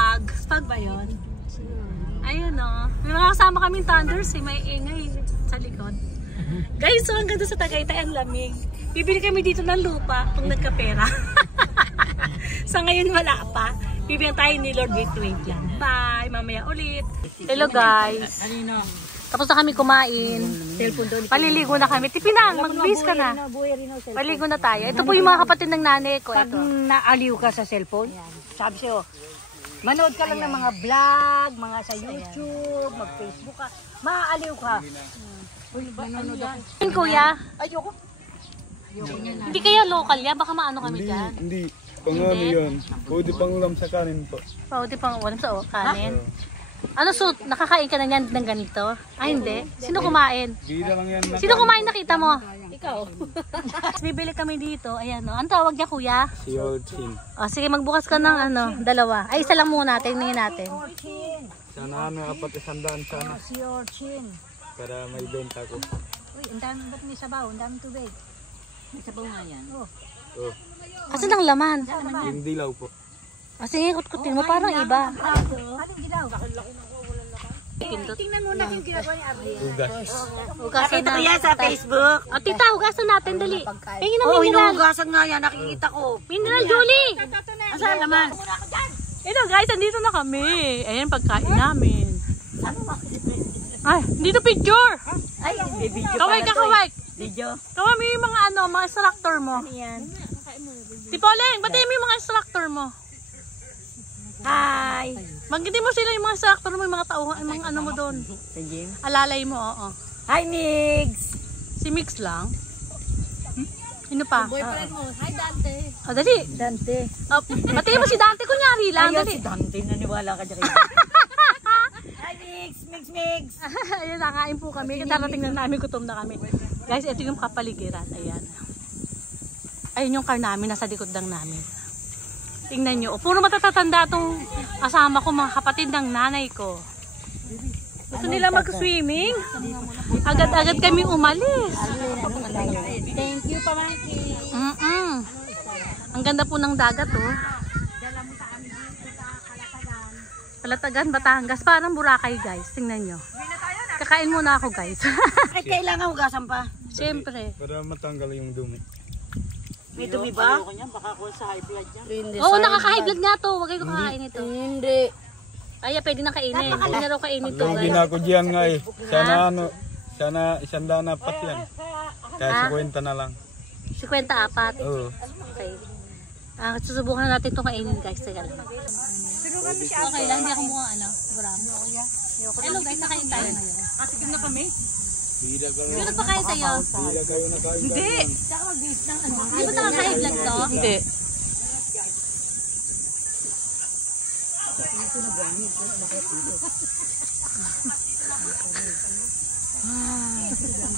Spag. Spag ba yun? Ayun o. May mga kasama kaming thunders eh. May ingay sa likod. Guys, so hanggang doon sa Tagaytay ang lamig. Bibili kami dito ng lupa pag nagkapera. Sa ngayon wala pa. Bibigyan tayo ni Lord wait lang. Bye! Mamaya ulit. Hello guys. Tapos na kami kumain. Paliligo na kami. Tipinang, mag-bis ka na. Paliligo na tayo. Ito po yung mga kapatid ng nanay ko. Pag naaliw ka sa cellphone, sabi sa'yo, manood ka lang ng mga vlog, mga sa YouTube, mag-Facebook ka, maaaliw ka. Manonood ako. Kuya, Ayoko. hindi kaya local yan? Baka maano kami dyan? Hindi. Pangano yan. Pwede pang ulam sa kanin po. Pwede pang ulam sa kanin. Ano so, nakakain ka na yan ng ganito? Ah, hindi? Sino kumain? Bida lang yan. Sino kumain nakita mo? Ikaw. Bibili kami dito. Ayan o. Ano tawag niya kuya? Si Orchin. O, sige magbukas ka ng ano, dalawa. Ay, isa lang muna. Tingnan natin. Sana ano, apat 100 sana. Si Orchin. Para may benta ko. Uy, ang dami ba't may sabaw? Ang dami tubig. May sabaw nga yan. Oh. Kasi ng laman. Yung dilaw po. O, sige, kutkutin mo. Parang iba. Anong gilaw? Tingnan Muna yung ginagawa ni Abdi. Ugas. Hugasan na. Yan sa Facebook. O, tita, hugasan natin. Dali. Pingin ng Oo, mineral. hinuhugasan nga yan. Nakikita ko. Mineral, Julie. Asan naman? Ito guys, andito na kami. Ayan, pagkain namin. Ay, dito picture. Ay, may video Kaway ka, kaway. Video? Kaway mo yung mga ano, mga instructor mo. Yan. Tipoleng, batiin mo yung mga instructor mo. Hi! Magitin mo sila yung mga instructor mo, yung mga tauhan, yung mga ano mo doon. Sige. Alalay mo, oo. Hi, Migs! Si Mix lang. Sino pa? Boyfriend mo. Hi, Dante. O, dali. Dante. O, batiin mo si Dante, kunyari lang. Ayun, Dali. si Dante. Naniwala ka dyan. Hi, Migs! Migs! Ayun, nakain po kami. Darating na namin, gutom na kami. Guys, ito yung kapaligiran. Ayan. Ayun yung car namin, nasa likod lang namin. Tingnan nyo. Puro matatatanda itong kasama ko, mga kapatid ng nanay ko. Gusto nila mag-swimming. Agad-agad kami umalis. Thank you, pamangkin. Ang ganda po ng dagat, oh. Kalatagan, Batangas. Parang Boracay, guys. Tingnan nyo. Kakain muna ako, guys. Bakit kailangan hugasan pa? Siyempre. Para matanggal yung dumi. May dumi ba? Oo, nakaka-high blood nga to. Huwag kayo kakain ito. Hindi. Ay, pwede na kainin. Hindi na raw kainin ito, Lugi guys. na ako diyan nga eh. Sana ano, sana 100 na pat yan. Kaya 50 na lang. 54. Oo. Okay. Susubukan natin itong kainin, guys. Teka lang. Okay lang, hindi ako mukhang ano. Buram. Hello guys, nakain tayo ngayon. Atikim na kami. Bida kayo. Sino pa kain sa'yo? Bida kayo na kain. Hindi. Hindi ba nakaka-high blood to? Hindi.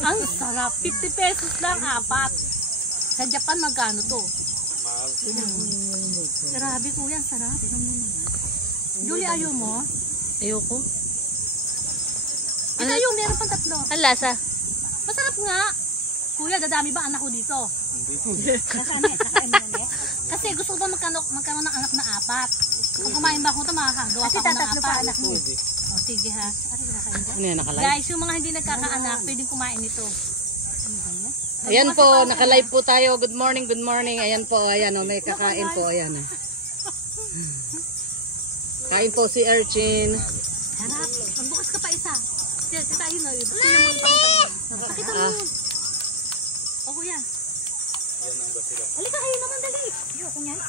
Ang sarap. 50 pesos lang, apat. Sa Japan, magkano to? Grabe kuya, ang sarap. Julie, ayaw mo? Ayoko. Ito yung meron pang tatlo. Ang lasa? Masarap nga. Kuya, dadami ba anak ko dito? Kasi gusto ko ba magkaroon ng anak na apat. Kung kumain ba ako ito, makakagawa pa ako ng apat. Anak mo. O, sige ha. Guys, yung mga hindi nagkakaanak, pwedeng kumain ito. Ayan po, naka-live po tayo. Good morning, good morning. Ayan po, ayan o, may kakain po. Ayan. Kain po si Urchin. Harap, magbukas ka pa isa. Kita yun o, pakita mo. O kuya. Halika kayo naman, dali. Ayoko niyan.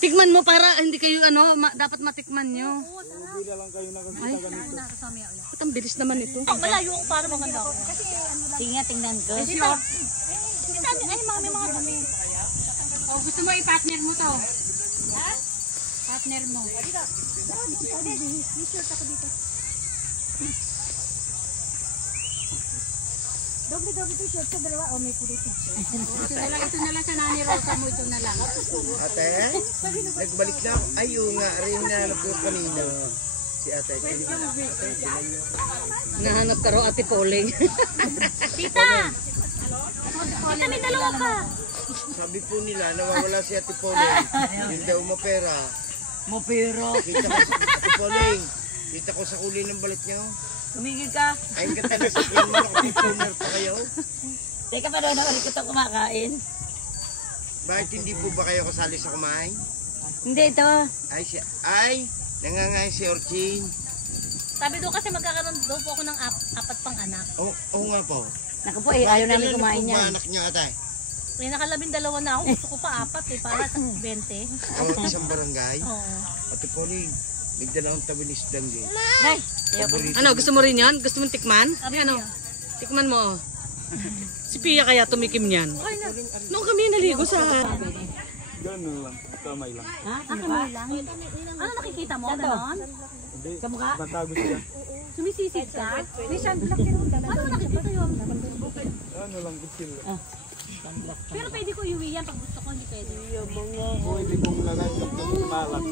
Tikman mo para hindi kayo ano, dapat matikman nyo. Bida lang kayo nakakita ganito. Ba't ang bilis naman ito? Malayo ako para maganda ako. Tingnan, tingnan ko. Ay, may mga dumi. Oh, gusto mo i-partner mo to? Ha? Partner mo. Doble t-shirt sa dalawa. O, may puro t-shirt. Ito na lang sa Nani Rosa mo, ito na lang. Ate, nagbalik na ako. Ayun nga, rin nahanap ko kanina. Si ate. Nahanap ka raw Ate Poleng. Tita! Tita, may dalawa ka. Sabi po nila, nawawala si Ate Pauline. Hindi daw mapera. Mopero. Kita ko sa Poling. Kita ko sa kulay ng balat niyo. Tumigil ka. Ay, ang ganda na sa film mo. Nakapag-tuner pa kayo. Teka pa doon, nakalik ko ito kumakain. Bakit hindi po ba kayo kasali sa kumain? Hindi ito. Ay, nangangain si Orchin. Sabi doon kasi magkakaroon daw po ako ng apat pang anak. Oo nga po. Naku po eh, ayaw namin Kailan kumain po ba yan. anak niyo, atay? May naka-12 na ako. Gusto ko pa 4 eh. Para sa 20. Isang barangay. Oo. Ate Poling, may dalawang tabilis lang din. Ay, Paborito Ano, mo gusto mo rin yan? Gusto mo tikman? Ano? Tikman mo. Oh. Si Pia kaya tumikim yan. Noong kami naligo sa... Ganun lang. Kamay lang. Kamay lang. Ano nakikita mo? Ganon? Hindi. Sa mukha? Natago siya. Sumisisid ka? May sunblock din. Ano nakikita yun? Ano lang, kutsil. Pero pwede ko iuwi yan pag gusto ko. Hindi pwede. Pwede pong lagay ng malat.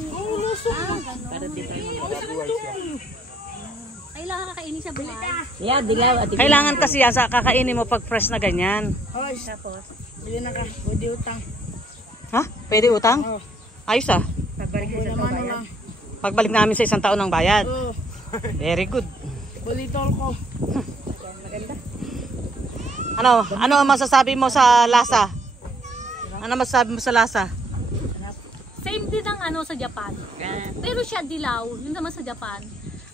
Para di tayo. Nagabuhay siya. Kailangan kakainin siya buhay. Yeah, dilaw. At Kailangan kasi yan sa kakainin mo pag fresh na ganyan. Hoy, tapos. Bili na ka. Pwede utang. Ha? Pwede utang? Ayos ah. Pabalik ko sa bayan. Pagbalik namin sa 1 taon ng bayad. Very good. Bulitol ko. Ano ang masasabi mo sa lasa? Ano masasabi mo sa lasa? Same din ang ano sa Japan. Pero siya dilaw. Yun naman sa Japan.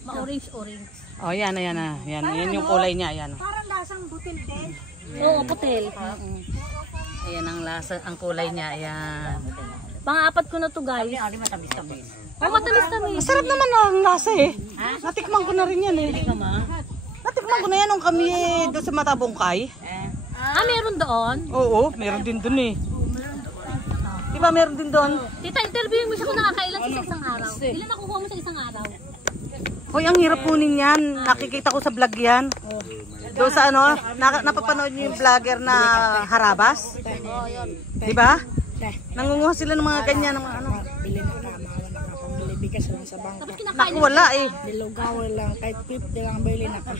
Ma-orange-orange. Oh, yan. Yan yung kulay niya, yan. Parang lasang butil din. Oo, putil. Ayan ang lasa, ang kulay niya, ayan. Pang-4 ko na to guys. Hindi matamis-tamis. Oh, matamis-tamis. Masarap naman ang lasa eh. Natikman ko na rin yan eh. Natikman ko na yan nung kami doon sa Matabungkay. Meron doon? Oo, meron din doon eh. Diba meron din doon? Tita, interviewin mo siya kung nakakailan sa isang araw. Ilan nakukuha mo sa isang araw? Hoy, ang hirap kunin yan. Nakikita ko sa vlog yan. Doon sa ano, napapanood niyo yung vlogger na Harabas? Diba? Nangunguha sila ng mga ganyan, ng mga ano. Bili na ka, mahawa na ka. Pambili bigas lang sa bangka. Tapos kinakain Naku, wala eh. Dilugaw lang. Kahit 50 lang bili na ka.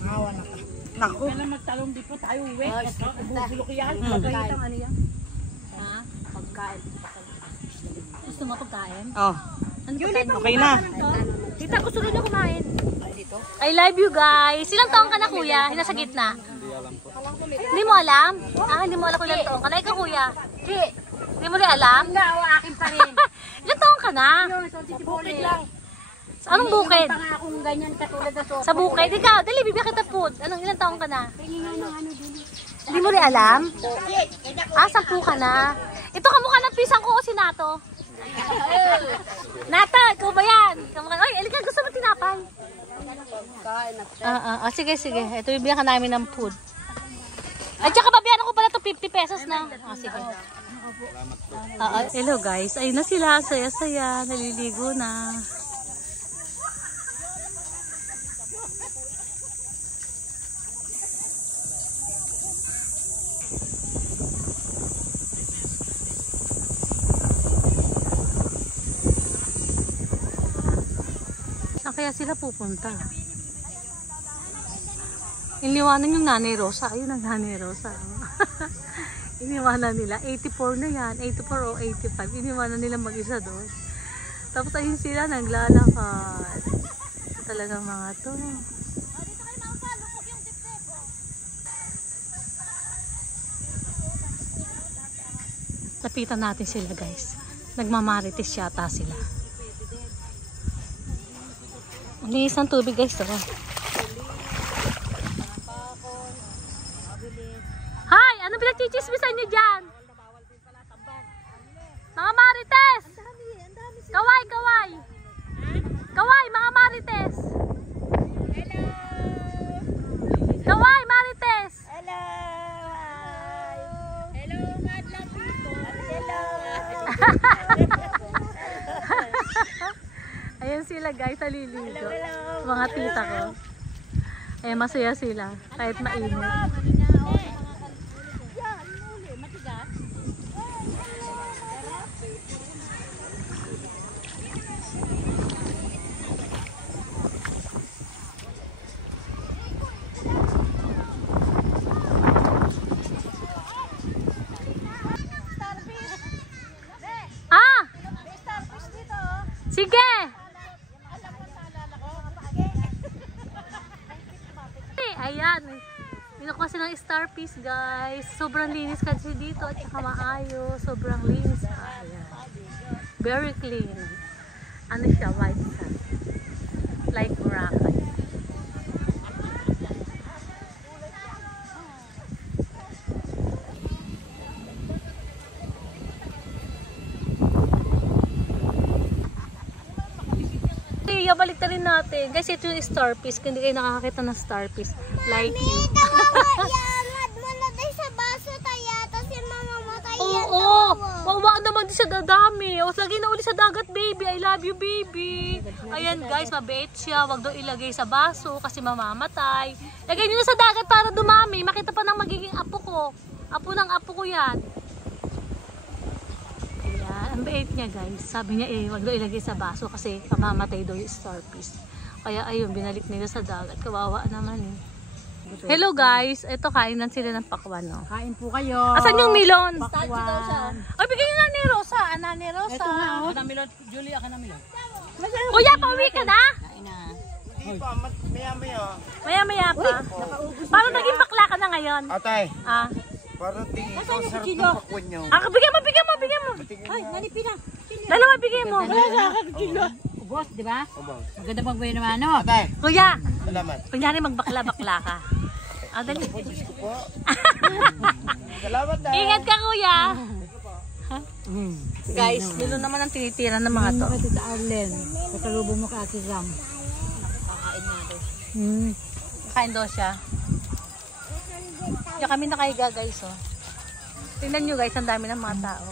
Mahawa na ka. Naku. Magtalong di po tayo uwi. Bubulok yan. ano yan? Ha? Pagkain. Gusto mo pagkain? Oh, Ano pagkain mo? okay na. Tita, gusto rin na kumain. I love you guys. Ilang taong ka na kuya? Nasa gitna? Hindi mo alam? Hindi mo alam kung ilang taong ka na. Ikaw kuya? Hindi mo rin alam? Nga, akin pa rin. Ilang taong ka na? Bukid lang. Anong bukid? Akong ganyan katulad na sopa. Sa bukid? Ikaw, dali, bibigyan kita food. Ilang taong ka na? Hindi mo rin alam? 10 ka na. Ito kamukha ng pisang ko o si Nato. Nato, ikaw ba yan? Ay, alika, gusto mo tinapay? Sige. Ito bibigyan ka namin ng food. At saka babayaran ko pala ito 50 pesos na. Sige. Hello guys, ayun na sila. Saya-saya, naliligo na. Kaya sila pupunta. Iniwanan yung Nanay Rosa. Ayun ang Nanay Rosa. Iniwanan nila. 84 na yan. 84 o 85. Iniwanan nila mag-isa doon. Tapos ayun sila naglalakad. Talagang mga to. Lapitan natin sila guys. Nagmamarites yata sila. Linis ng tubig guys. Hi! Ano pinagchichismisan niyo dyan? Mga marites! Kaway! Kaway mga marites! Kaway marites! Hello! Hello, madlang people! Hello! Ayan sila guys, naliligo. Mga tita ko. Ayan, masaya sila. Kahit mainit. Sige! Ayan. Binukuha sila ng star piece, guys. Sobrang linis kasi dito at saka maayos. Sobrang linis. Ayan. Very clean. Ano siya? White sand. Like Boracay. Balik na rin natin. Guys, ito yung star piece. Kung hindi kayo nakakita ng star piece. Like you. Iangat mo na tayo sa baso tayo. Tapos yung mamamatay yan. Oo. Mawaan naman din siya dadami. O, lagay na uli sa dagat, baby. I love you, baby. Ayan, guys. Mabait siya. Huwag daw ilagay sa baso kasi mamamatay. Lagay nyo na sa dagat para dumami. Makita pa ng magiging apo ko. Apo ng apo ko yan. Ang bait niya, guys. Sabi niya wag daw ilagay sa baso kasi mamamatay daw yung starfish. Kaya ayun, binalik nila sa dagat. Kawawa naman eh. Hello guys, ito kainan sila ng pakwan, no? Kain po kayo. Asan yung milon? Pakwan. Ay, bigyan na ni Rosa. Ana ni Rosa. Ito nga, oh. Milon. Julie, ka na milon. Kuya, pauwi ka na? Kain na. Hindi pa, maya-maya. Maya-maya pa. Parang naging bakla ka na ngayon. Atay, Ah. parang tingin ko sarap ng pakwan niyo. Bigyan mo. Ay, nalipin na. Dalawa, bigyan mo. Boss, di ba? Obo. Maganda pag buhay naman, ano? Atay, Kuya, salamat. kunyari magbakla-bakla ka. Dali. Po. Salamat dahil. Ingat ka, kuya. Guys, nilo naman ang tinitira ng mga to. Ano Tita Arlen? Pasalubong mo ka, Ate Ram. Kain daw siya. Kaya kami nakahiga, guys, oh. Tingnan nyo, guys, ang dami ng mga tao.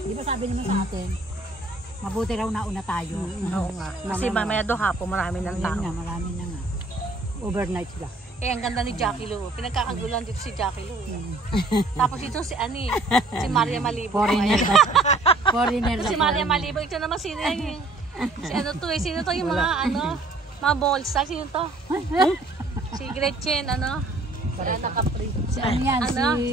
Di ba sabi naman sa atin, mabuti raw nauna tayo. Oo nga. Kasi mamaya do hapon, marami ng Ayun tao. nga, marami na nga. Overnight sila. Ang ganda ni Jackie Lou. Pinagkakagulan dito si Jackie Lou. Tapos ito si Ani, si Maria Malibo. Foreigner ba? Foreigner Ito si Maria Malibo. Ito naman sino yung, si ano to eh. Sino to yung mga mga ballstar. Sino to? Si Gretchen, ano? Si Ana Capri. Si Ano yan?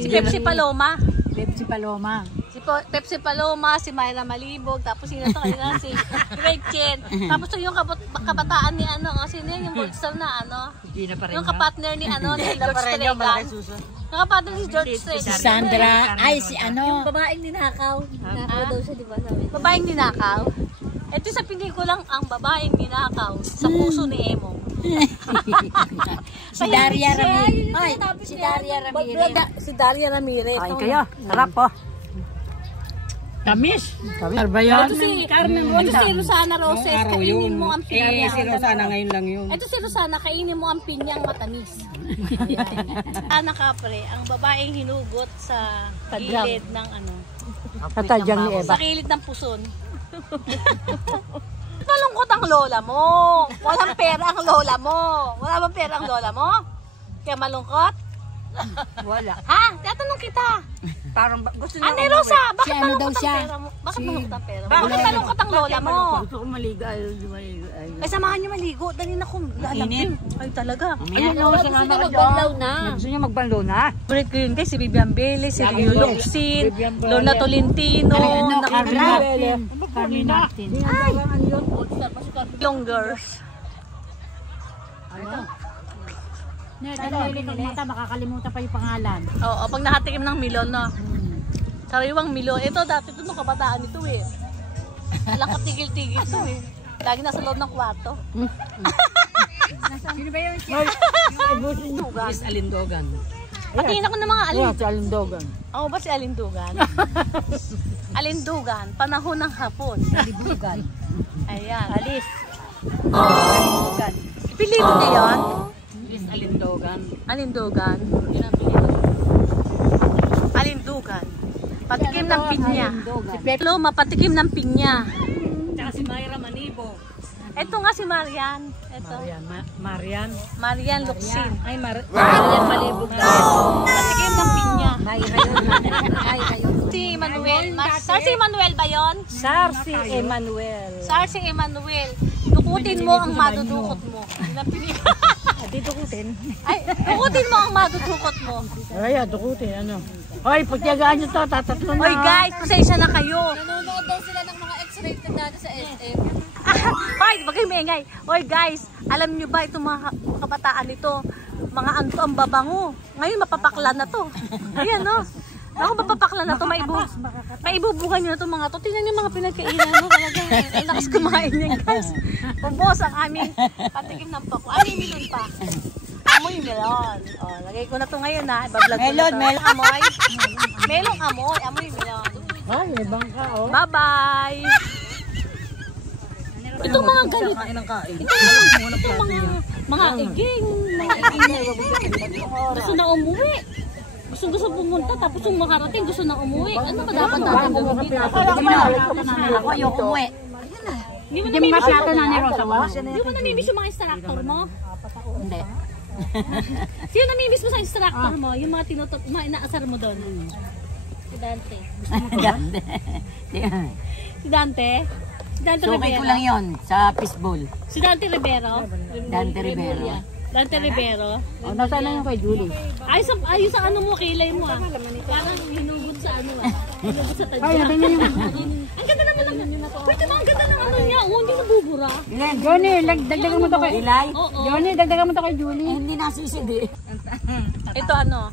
si Pepsi Paloma. Pepsi Paloma. Si Pepsi Paloma, si Mayra Malibog, tapos sino to kanina, si Gretchen. Tapos to yung kabataan ni sino yan, yung ballstar na Gina pa rin. yung kapatner ni ni George Tregan. Yung kapatner ni George Tregan. Sandra, ay si ano? Babaeng ninakaw. Ninakaw daw siya, di ba sabi? Babaeng ninakaw. Ito sa pelikulang ang babaeng ninakaw sa puso ni Emo. Si Daria Ramirez. Ay, si Daria Ramirez. Si Daria Ramirez. Kain kayo. Sarap po. Tamis. Ba yan? Ito si Rosana Roses. Kainin mo ang pinyang. Si Rosana ngayon lang yun. Ito si Rosana, kainin mo ang pinyang matamis. Ana Capre, ang babaeng hinugot sa gilid ng Katadyang ni Eva. sa gilid ng puson. Malungkot ang lola mo. Walang pera ang lola mo. Wala bang pera ang lola mo? Kaya malungkot? Wala. Ha? Tatanong kita. Parang gusto niya. Ate Rosa, bakit Si ano daw malungkot siya? ang pera mo? Bakit malungkot ang pera mo? Bakit malungkot ang lola mo? Gusto ko maligo. Ay, samahan niyo maligo. Dali na kung lalambing. Ay, talaga. Ayun, gusto niya magbanlaw na. Gusto niya magbanlaw na. Favorite ko yun guys, si Vivian Bele, si Rio Luxin, Lorna Tolentino, Carmen Martin. Young girls. Nagalilit ang mata, makakalimutan pa yung pangalan. Oo, pag nakatikim ng milon, no? Sariwang milon. Ito, dati ito, nung kabataan ito eh. Alang katigil-tigil ito eh. Lagi nasa loob ng kwarto. Sino ba yun? Miss Alindogan. Patingin ako ng mga Si Alindogan. Ako ba si Alindugan? Alindugan, panahon ng hapon. Alindogan. Ayan. Alis. Alindugan. Ipilido niya yun? Miss Alindogan. Alindugan. Alindugan. Patikim ng pinya. Si Pep. Loma, patikim ng pinya. Tsaka si Mayra Manibo. Ito nga si Marian. Ito. Marian. Marian Luxin. Ay, Marian Malibog. Patikim ng pinya. Mayra yun. Mayra yun. Si Emmanuel. Sar si Emmanuel ba yun? Sarsi Emmanuel. Sar si Emmanuel. Dukutin mo ang madudukot mo. Yun ang pinili. Dukutin. Ay, dukutin mo ang madudukot mo. Ay, dukutin, ano. Hoy, pagtiyagaan nyo to, tatatlo na. Oy guys, pasensya na kayo. Nanonood daw sila ng mga X-rated dati sa SM. Hoy, wag kayong maingay. Hoy guys, alam nyo ba itong mga kabataan nito, mga anto ang babango. Ngayon mapapakla na to. Ayan no. Ako mapapakla na to, maibubugan nyo na to mga to. Tingnan nyo mga pinagkainan mo. Ang lakas kumain yan guys. Pabos ang aming patikim ng pako. Ano yung milon pa? Amoy melon. Oh, lagay ko na to ngayon ha. Ibablog ko na to. Melon amoy. Melong amoy. Amoy melon. Ay, ibang ka, oh. Bye-bye. Itong mga galit. Itong mga iging. Gusto na umuwi. Gusto pumunta tapos yung makarating gusto na umuwi. Ano ba dapat natin gawin? Ako yung umuwi. Hindi mo namimiss yung mga instructor mo? Hindi. Sino namimiss mo sa instructor mo? Yung mga inaasar mo doon? Si Dante. Si Dante? Si Dante Sukay Rivero? ko lang yon sa fishbowl. Si Dante Rivero? Dante Rivero. Dante Rivero? O, nasaan na yung kay Julie? Ayos sa ano mo, kilay mo ah. Parang hinugod sa ano ah. Hinugod sa tadya. Ay, natin yun. Ang ganda naman ng... Pwede ba ang ganda ng ano niya? Oo, hindi nabubura. Johnny, dagdagan mo to kay Ilay. Oo. Johnny, dagdagan mo to kay Julie. Hindi nasisidi. Ito ano?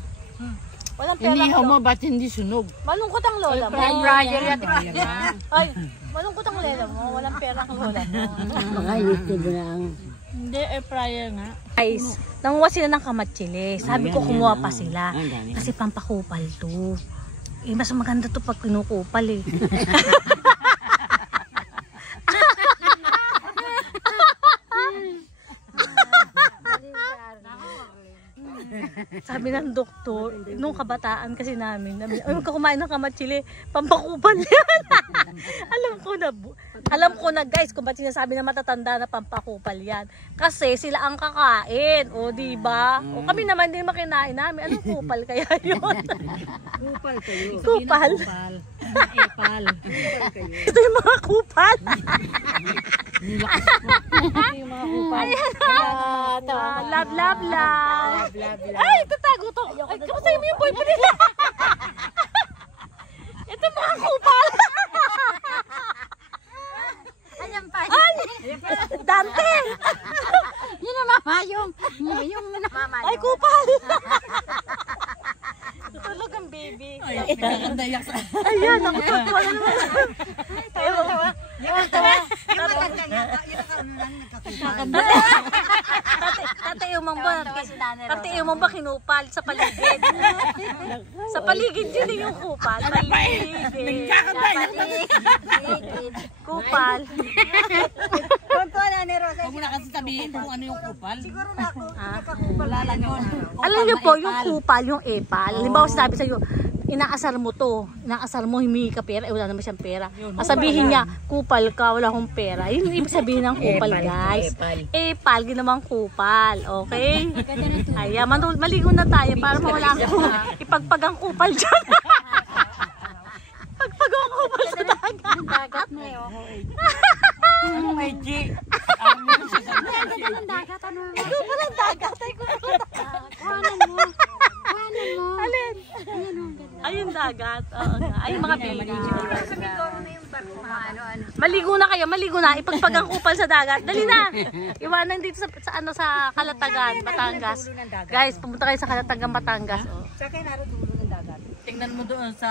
Walang pera. Inihaw mo, ba't hindi sunog? Malungkot ang lola mo. Roger yan. Ay, malungkot ang lola mo. Walang pera ang lola mo. Mga YouTube lang. Hindi, air fryer nga. Guys, nanguha sila ng kamatsili. Sabi ko kumuha pa sila. Kasi pampakupal to. Eh, mas maganda to pag kinukupal eh. Sabi ng doktor, nung kabataan kasi namin, ay huwag ka kumain ng kamatsili, pampakupal yan. Alam ko na guys, kung ba't sinasabi na matatanda na pampakupal yan. Kasi sila ang kakain, o diba? O kami naman din makinain namin, anong kupal kaya yun? Kupal kayo. Kupal? Epal. Ito yung mga kupal. Yung mga kupal. Love, love, love. Ay, tatago to. Ay, kamusta mo yung boyfriend nila? Ito mga kupal. Ayan pa. Ay, Dante. Yun ang mama, yung mama. Ay, kupal. Tutulog ang baby. Ayan, ako tutulog naman. Tatay mo ba kinupal sa paligid? Sa paligid yun yung kupal. Paligid. Kupal. Huwag mo na kasi sabihin kung ano yung kupal. Siguro na ako. Wala lang yun. Alam niyo po, yung kupal, yung epal. Halimbawa sinabi sa'yo, inaasar mo to. Inaasar mo, humingi ka pera. Eh, wala naman siyang pera. Sabihin niya, kupal ka, wala akong pera. Yun yung ibig sabihin ng kupal, guys. Epal, ginawang kupal. Okay? Ayan, maligo na tayo para mawala ko. Ipagpag ang kupal dyan. Pagpag ang kupal sa dagat. Dagat na yun. Ano may G? Dagat, ano? Ikaw pa lang dagat. Ay, kuhanan mo. Alin? Ayun dagat. Oo nga. Ay, mga baby. Maligo na kayo, maligo na. Ipagpag ang kupal sa dagat. Dali na. Iwanan dito sa Kalatagan, Batangas. Guys, pumunta kayo sa Kalatagan, Batangas. Oh. Sa akin, naro dulo ng dagat. Tingnan mo doon sa...